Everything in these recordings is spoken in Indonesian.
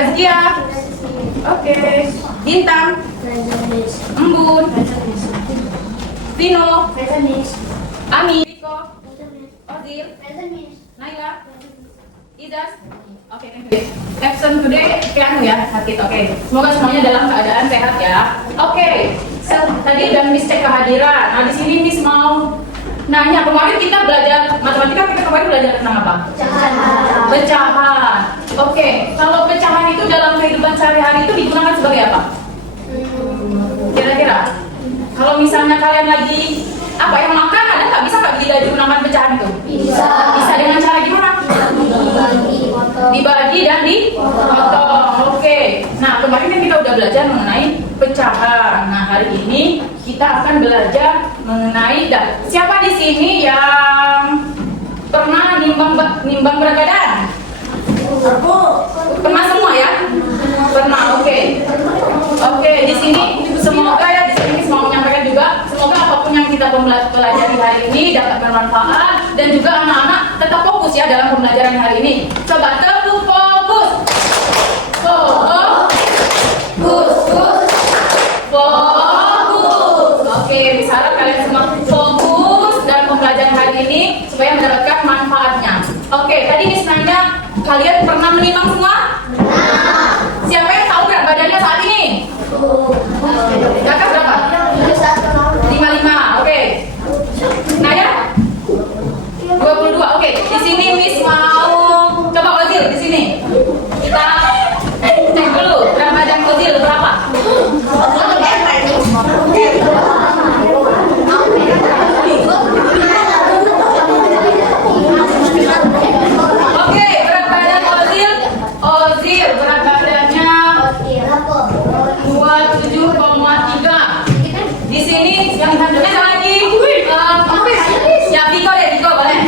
Razia. Oke. Bintang. Embun. Vino. Ami. Riko. Ozil. Naila. Izas. Oke, thank you. Absent today, Keanu ya, sakit. Oke. Semoga semuanya dalam keadaan sehat ya. Oke. Tadi udah Miss cek kehadiran. Nah, di sini Miss mau nanya, kemarin kita belajar matematika, kita kemarin belajar tentang apa? Pecahan. Oke, kalau pecahan itu dalam kehidupan sehari-hari itu digunakan sebagai apa? Kira-kira? Kalau misalnya kalian lagi apa yang makan, ada nggak bisa nggak digunakan pecahan itu? Bisa. Bisa dengan cara gimana? Dibagi dan dipotong. Oke. Nah, kemarin kan kita udah belajar mengenai pecahan. Nah, hari ini kita akan belajar mengenai siapa di sini yang pernah nimbang berat badan? Aku Pernah semua ya? Pernah. Oke. Oke, di sini semoga ya di sini mau menyampaikan juga semoga apapun yang kita pelajari hari ini dapat bermanfaat dan juga anak-anak tetap fokus ya dalam pembelajaran hari ini. Coba tetap fokus. Fokus. Oke, bisa harap kalian semua fokus dalam pembelajaran hari ini supaya mendapatkan manfaatnya. Oke, tadi Miss nanya kalian pernah menimbang semua? Siapa yang tahu berat badannya saat ini? Kakak berapa? 55. Oke. Naya? 22. Oke. Di sini Miss mau coba Ozil di sini. Kita cek dulu berat badan Ozil berapa? Oke, berat badan Ozil. Ozil berat badannya 27,3. Di sini yang tandanya lagi ya Viko deh, Viko boleh.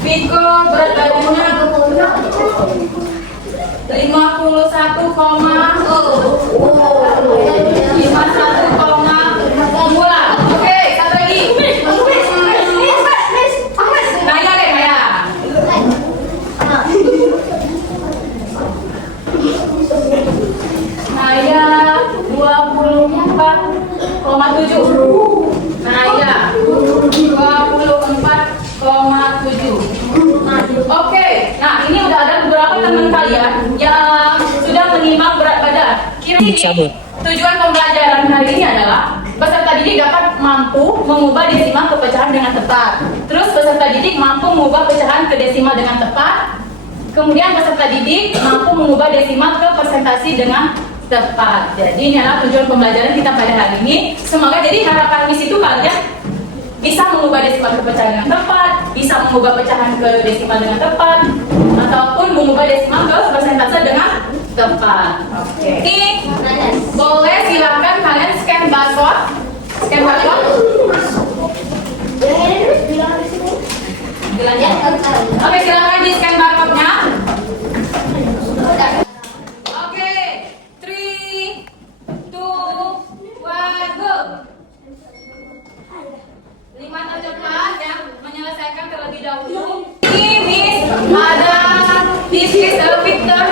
Viko berat badannya 51,2. Oke, satu lagi. Naya deh, Naya. Naya 24,7. Naya 24,7. Oke, nah ini udah ada beberapa teman kalian yang sudah menimbang berat badan. Kira-kira tujuan pembelajaran hari ini adalah peserta didik dapat mampu mengubah desimal ke pecahan dengan tepat. Terus peserta didik mampu mengubah pecahan ke desimal dengan tepat. Kemudian peserta didik mampu mengubah desimal ke persentase dengan tepat. Jadi ini adalah tujuan pembelajaran kita pada hari ini. Semoga jadi harapan Miss itu kalian bisa mengubah desimal ke pecahan dengan tepat, bisa mengubah pecahan ke desimal dengan tepat, ataupun mengubah desimal ke persentase dengan tepat. Oke. Boleh silakan kalian scan barcode. Scan barcode. Oke, silakan di scan barcode-nya. Oke, 3, 2, 1, go. 5 tercepat yang menyelesaikan terlebih dahulu. Ini ada bisnis Victor.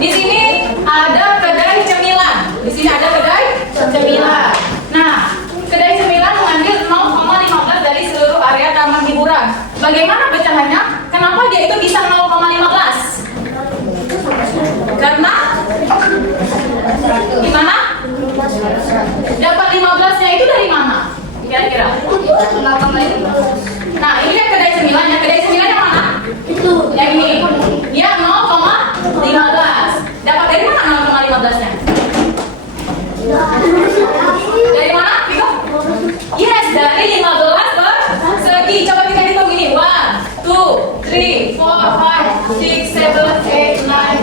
Di sini ada kedai cemilan. Di sini ada kedai cemilan. Nah, kedai cemilan mengambil 0,15 dari seluruh area taman hiburan. Bagaimana pecahannya? Kenapa dia itu bisa 0,15? Karena gimana? Dapat 15-nya itu dari mana? Kira-kira? Nah, ini kan kedai cemilan. Yang kedai cemilan yang mana? Itu. Yang ini. Dia 0,15. Dapat dari mana 0,15-nya? Dari mana? Yes, dari 15 persegi. Coba kita hitung ini. 1, 2, 3, 4, 5, 6, 7, 8, 9, 10,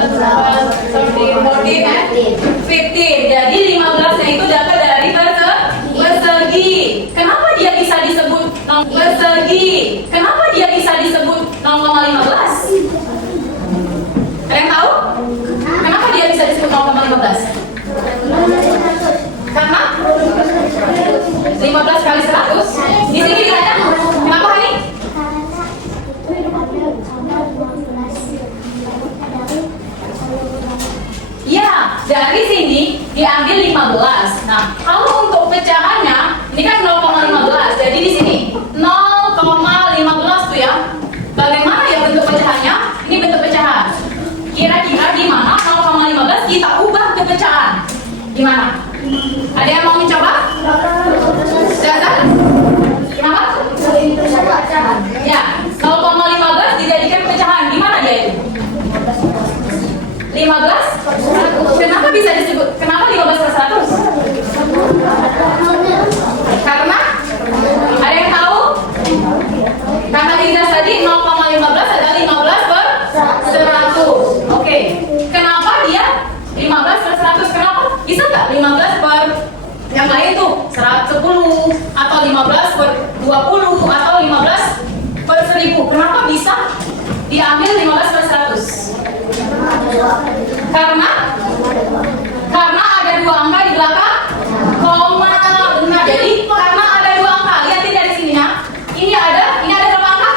11, 12, 13, 14, 15. Jadi 15-nya itu dapat dari persegi. Kenapa dia bisa disebut persegi? Kenapa dia bisa disebut 0,15? Ada yang tahu? Kenapa dia bisa disebut 0,15? Karena 15 15 kali 100. Di sini ditanya, kenapa ini? Ya, dari sini diambil 15. Nah, kalau untuk pecahannya, ini kan 0,15. Jadi di sini 0,15 tuh ya. Bagaimana ya bentuk pecahannya? Ini bentuk pecahan. Kira-kira gimana 0,15 kita ubah ke pecahan? Gimana? Ada yang mau mencoba? Dasar? Kenapa? Ya, 0,15 dijadikan pecahan. Gimana dia itu? 15? Kenapa bisa disebut? Kenapa 15 per 100? Karena? Ada yang tahu? Karena kita tadi 0,15 adalah 15 per 100. Oke. Kenapa dia 15 per 100? Kenapa? Bisa nggak 15 per yang lain tuh 110 atau 15 per 20 atau 15 per 1000? Kenapa bisa diambil 15 per 100? Karena ada dua angka di belakang koma. Benar. Jadi karena ada dua angka, lihat dari sini ya. Ini ada berapa angka?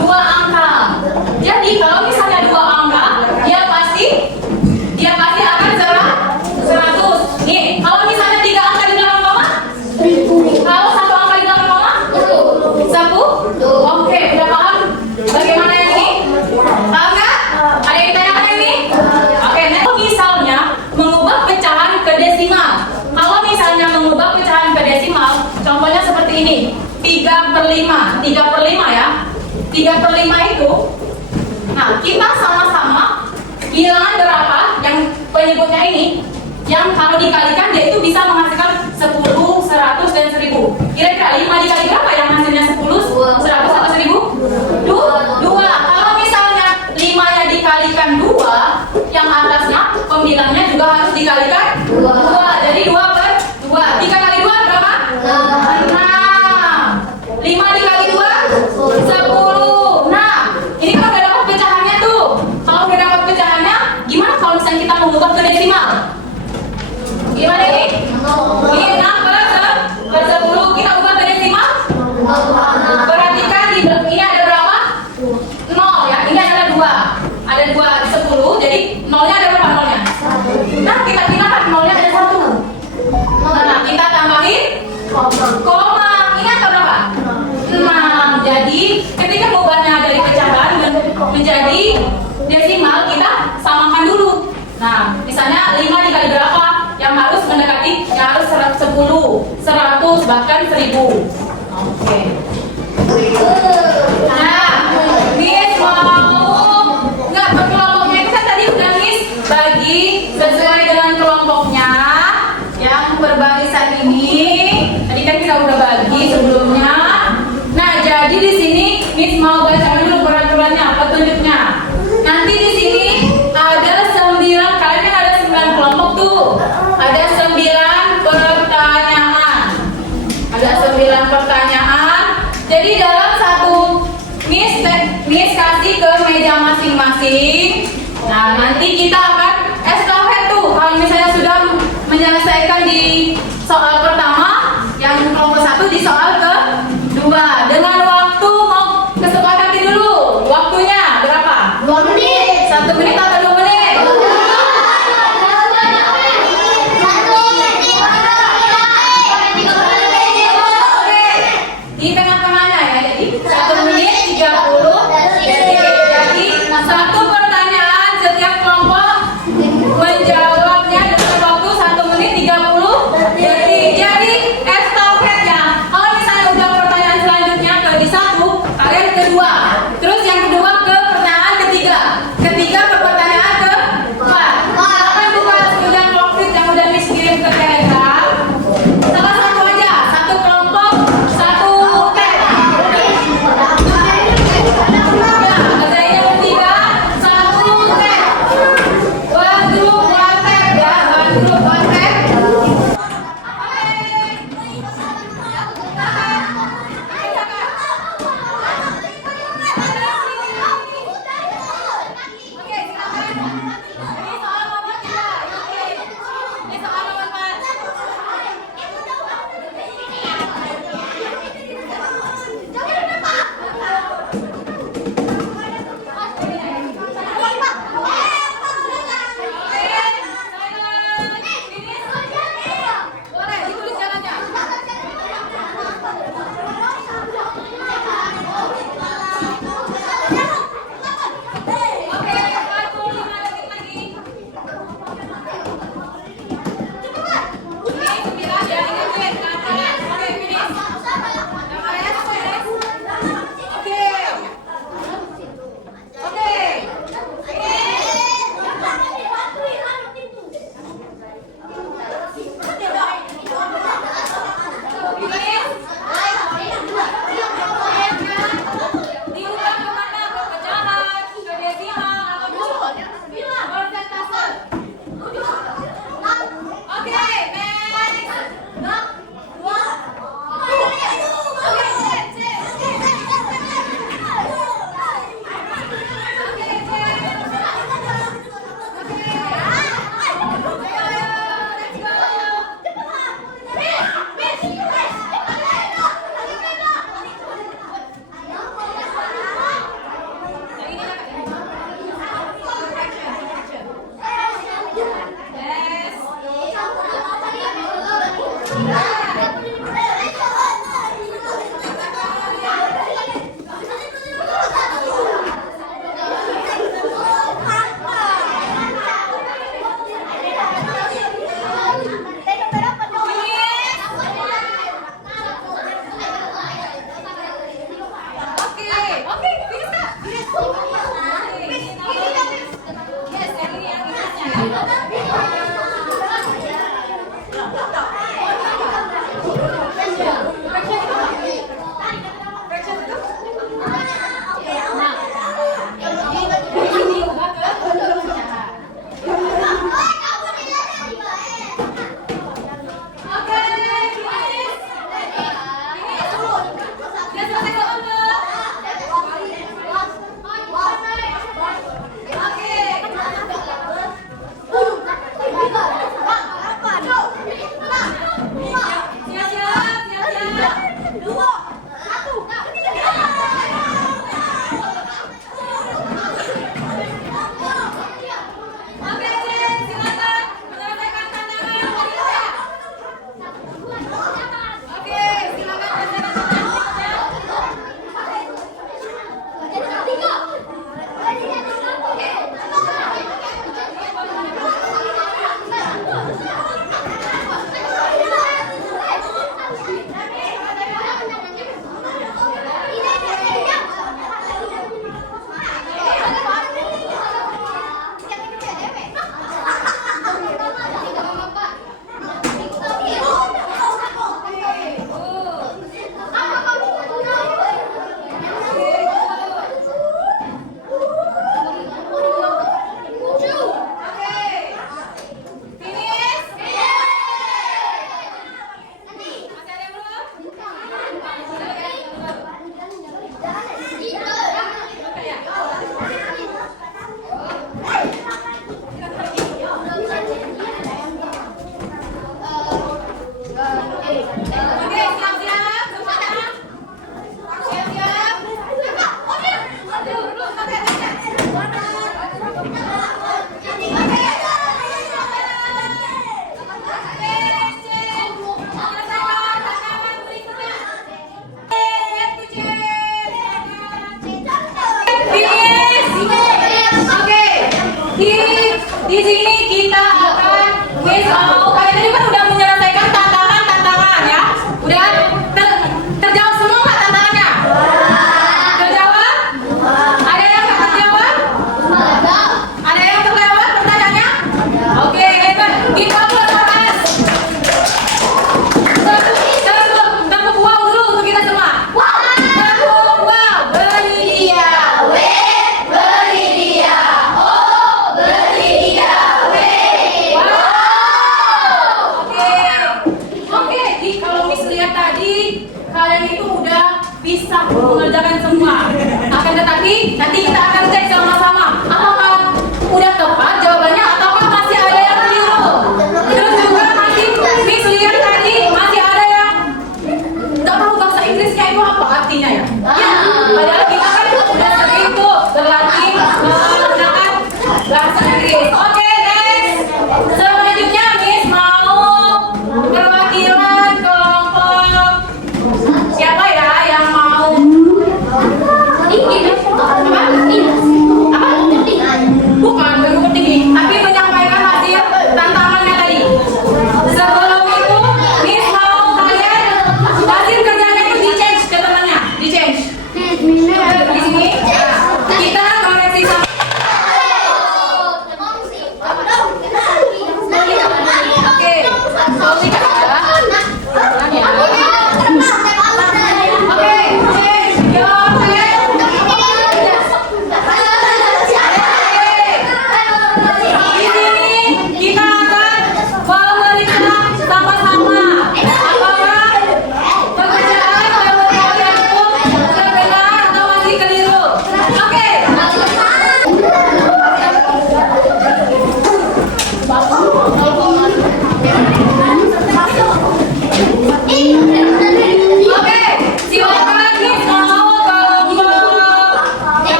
Dua angka. Jadi kalau misalnya dua angka, dia pasti akan 100. Nih, kalau misalnya 3 angka di belakang koma, 1000. Kalau 1 angka di belakang koma, 10. Oke, udah paham bagaimana yang ini? Paham nggak? Ada yang tanyakan ini? Oke, nah misalnya mengubah pecahan ke desimal. Kalau misalnya mengubah pecahan ke desimal, contohnya seperti ini. 3/5. 3/5 ya. 3/5 itu, nah kita sama-sama bilangan berapa yang penyebutnya ini, yang kalau dikalikan dia itu bisa menghasilkan 10, 100, dan 1000. Kira-kira 5 dikali berapa yang hasilnya 10, 100, atau 1000? 2. Kalau misalnya 5-nya dikalikan 2, yang atasnya pembilangnya juga harus dikalikan 2. Jadi 2 per 2. 3 kali 2 berapa? 6. 5 dikali 2, 10. Nah, ini kan udah dapat pecahannya tuh. Kalau udah dapat pecahannya, gimana kalau misalnya kita mengubah ke desimal? Gimana ini? Ini 6 per 10. Kita ubah ke desimal. Perhatikan ini ada berapa? 0 ya. Ini ada 2. Ada 2 10. Jadi nolnya ada berapa nolnya? Nah, kita kan nolnya ada 1. Nah, kita tambahin koma. Ini angka berapa? 6. Jadi ketika mengubahnya dari pecahan menjadi desimal, kita samakan dulu. Nah, misalnya 5 dikali berapa? Yang harus mendekati, yang harus 10, 100, bahkan 1000. Oke. Nah, Miss mau nggak berkelompoknya itu kan tadi udah Miss bagi sesuai dengan kelompoknya yang berbarisan ini. Tadi kan kita udah bagi sebelumnya. Nah, jadi di sini Miss mau baca dulu peraturannya, petunjuknya. Nanti di sini ada 9, kalian kan ada 9 kelompok tuh. Ada 9 pertanyaan. Ada 9 pertanyaan. Jadi dalam satu Miss kasih ke meja masing-masing. Nah, nanti kita akan estafet tuh. Kalau misalnya sudah menyelesaikan di soal pertama, yang kelompok 1 di soal kedua. Dengan waktu mau kesepakati dulu. Waktunya berapa? 2 menit. 1 menit atau 2 menit? Di tengah-tengahnya ya, jadi 1 menit 30 detik. Jadi 1 pertanyaan setiap kelompok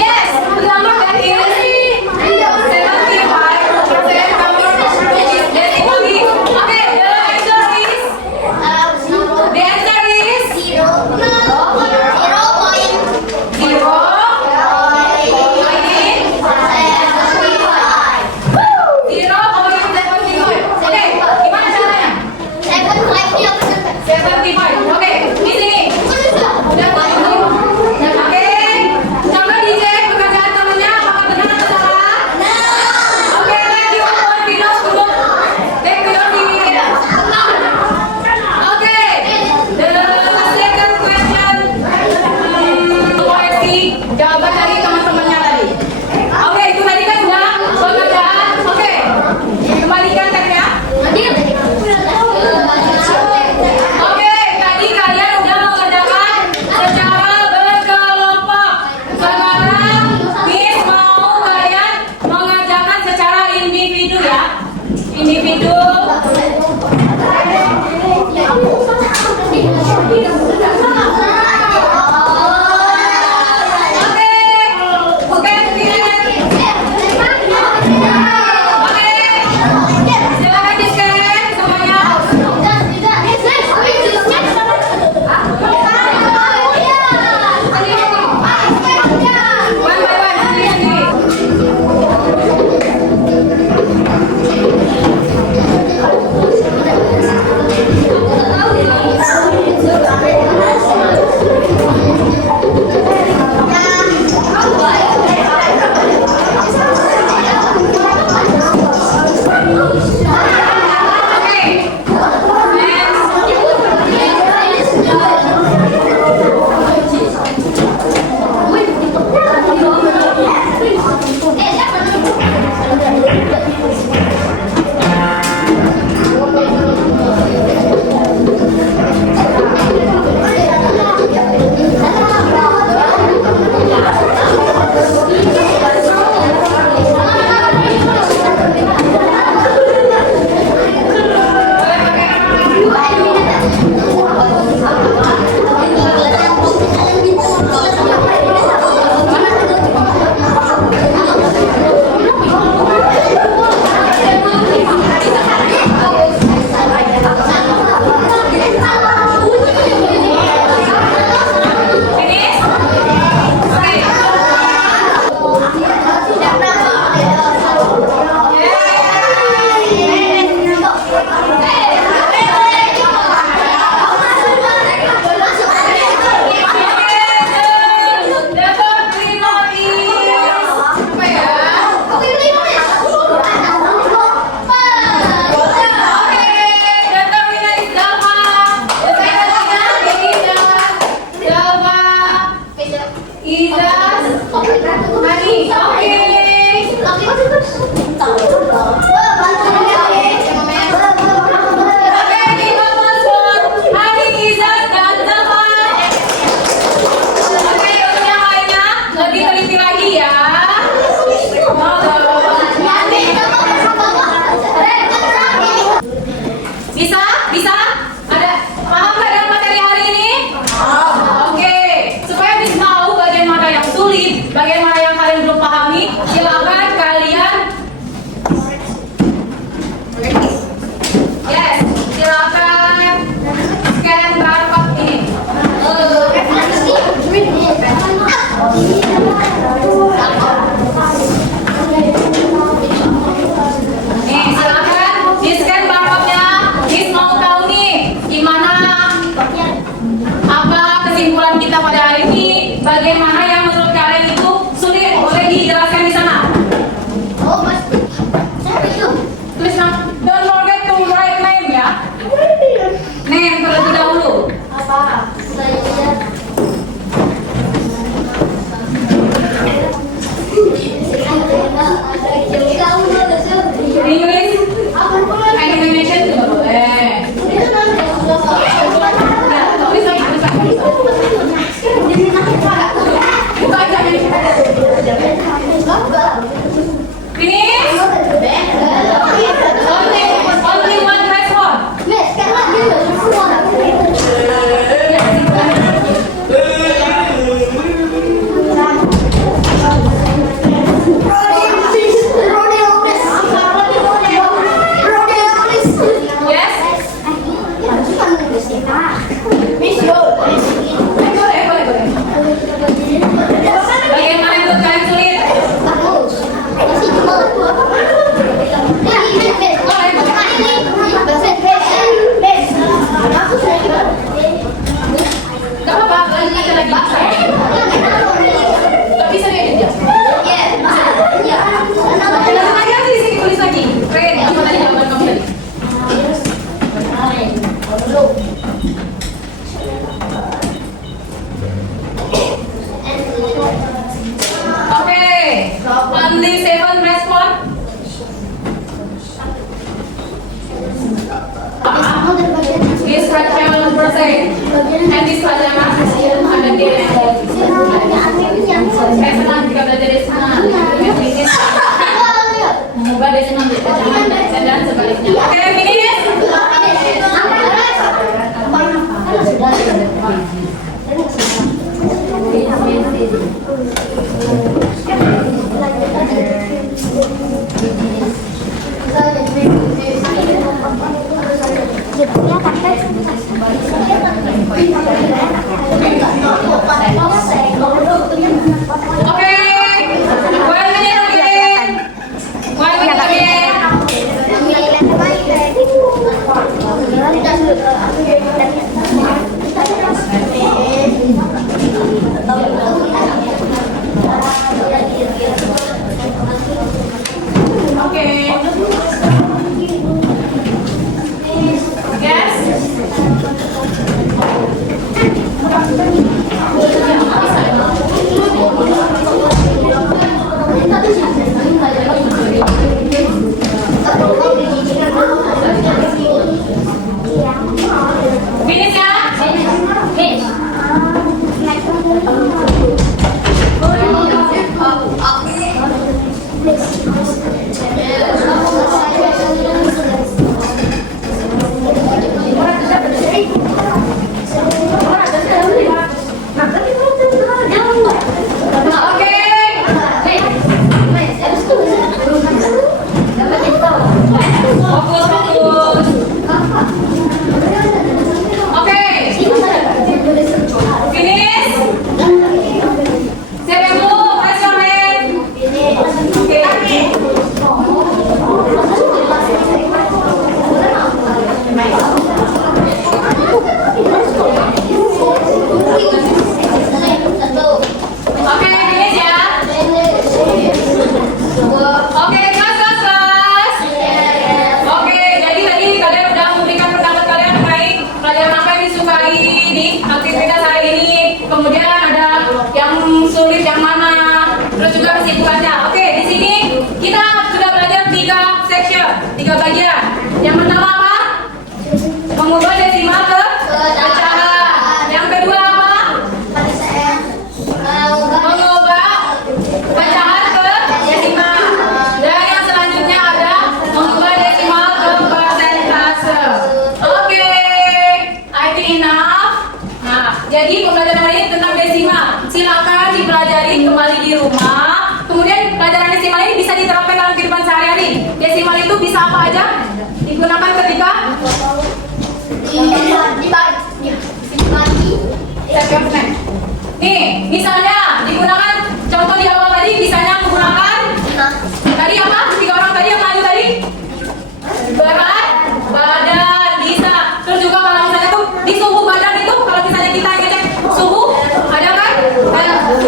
Yes, the number that is 75%, number which is decimally. Okay, the answer is zero. Oke, gimana caranya? 75. Oke, di sini. Oke, coba dicek pekerjaan temennya apakah benar atau salah. Oke, take your confidence dulu. Take your confidence. Oke, the second question. Jawaban dari teman-temannya tadi. Oke, itu tadi kan udah pekerjaan. Oke, kembalikan tagnya. Oke, tadi kalian udah mengerjakan secara berkelompok. Sekarang Miss mau kalian mengerjakan secara individu ya. Individu. Oke, bukan pilihan. Oke, silakan di-scan semuanya. One by one, sendiri-sendiri. Oke, finish? Lebih teliti lagi ya. Bisa? Bisa? Ada paham nggak dengan materi hari ini? Oke. Supaya bisa tahu bagian mana yang sulit, bagian mana yang kalian belum pahami, silakan kalian. Yes, silakan scan barcode ini. Nih, silakan di-scan barcode-nya. Miss mau tahu nih gimana apa kesimpulan kita pada hari ini, bagaimana yang menurut kalian itu sulit, boleh dijelaskan di sana. Tulis nama. Don't forget to write name ya. Name terlebih dahulu. English, animation juga boleh. Tulis lagi, tulis lagi. Buka aja. Finish? Only one response. lagi. Gak bisa diedit ya? Langsung aja di sini tulis lagi. Keren. Apa tadi jawaban kamu tadi? Okay. Only 7 respond. This fractional percent and this pelajaran ada di senang jika belajar desimal, mengubah desimal menjadi dan sebaliknya. Oke, finish. Oke, 1 minute again. 1 minute again. Oke. Yes. Finish ya? Finish. Fokus, fokus. Oke. Finish. Siapa yang mau? Raise your hand. Oke, finish ya. Oke, kelas. Oke, jadi tadi kalian udah memberikan pendapat kalian terkait pelajaran apa yang disukai di aktivitas hari ini. Kemudian ada yang sulit yang mana, terus juga kesibukannya. Oke, di sini kita sudah belajar 3 section, 3 bagian. Yang pertama apa? Mengubah desimal ke pecahan. Yang kedua apa? Mengubah pecahan ke desimal. Dan yang selanjutnya ada mengubah desimal ke persentase. Oke, I think enough. Nah, jadi pembelajaran hari ini tentang desimal. Silakan dipelajari kembali di rumah. Kemudian pelajaran desimal ini bisa diterapkan dalam kehidupan sehari-hari. Desimal itu bisa apa aja? Digunakan ketika nih, misalnya digunakan contoh di awal tadi, misalnya menggunakan tadi apa? 3 orang tadi yang maju tadi berat badan bisa. Terus juga kalau misalnya tuh di suhu badan itu, kalau misalnya kita ngecek suhu ada kan?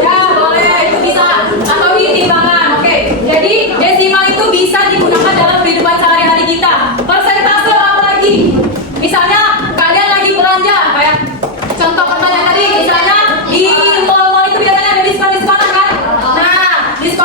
Ya boleh, itu bisa. Atau di timbangan. Oke, jadi desimal itu bisa digunakan dalam kehidupan sehari-hari kita. Persentase apa lagi? Misalnya kalian lagi belanja, kayak contoh pertanyaan tadi, misalnya di mall-mall itu biasanya ada diskon-diskonan kan? Nah, diskon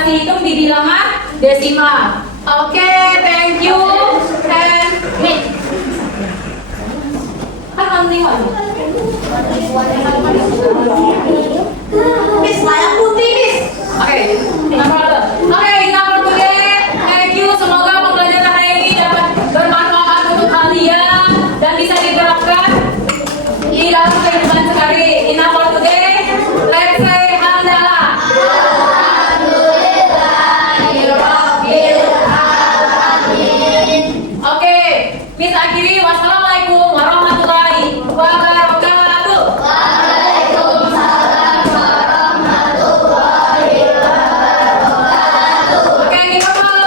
kasih hitung di bilangan desimal. Oke, thank you. And meet. Kan penting kan? Miss, layak putih, Miss. Oke, number today. Thank you. Semoga pembelajaran hari ini dapat bermanfaat untuk kalian dan bisa diterapkan di dalam kehidupan sehari. Number today. Let's say hamdalah. Oke, Miss akhiri. Wassalamualaikum warahmatullahi wabarakatuh. Oke, kita mulai.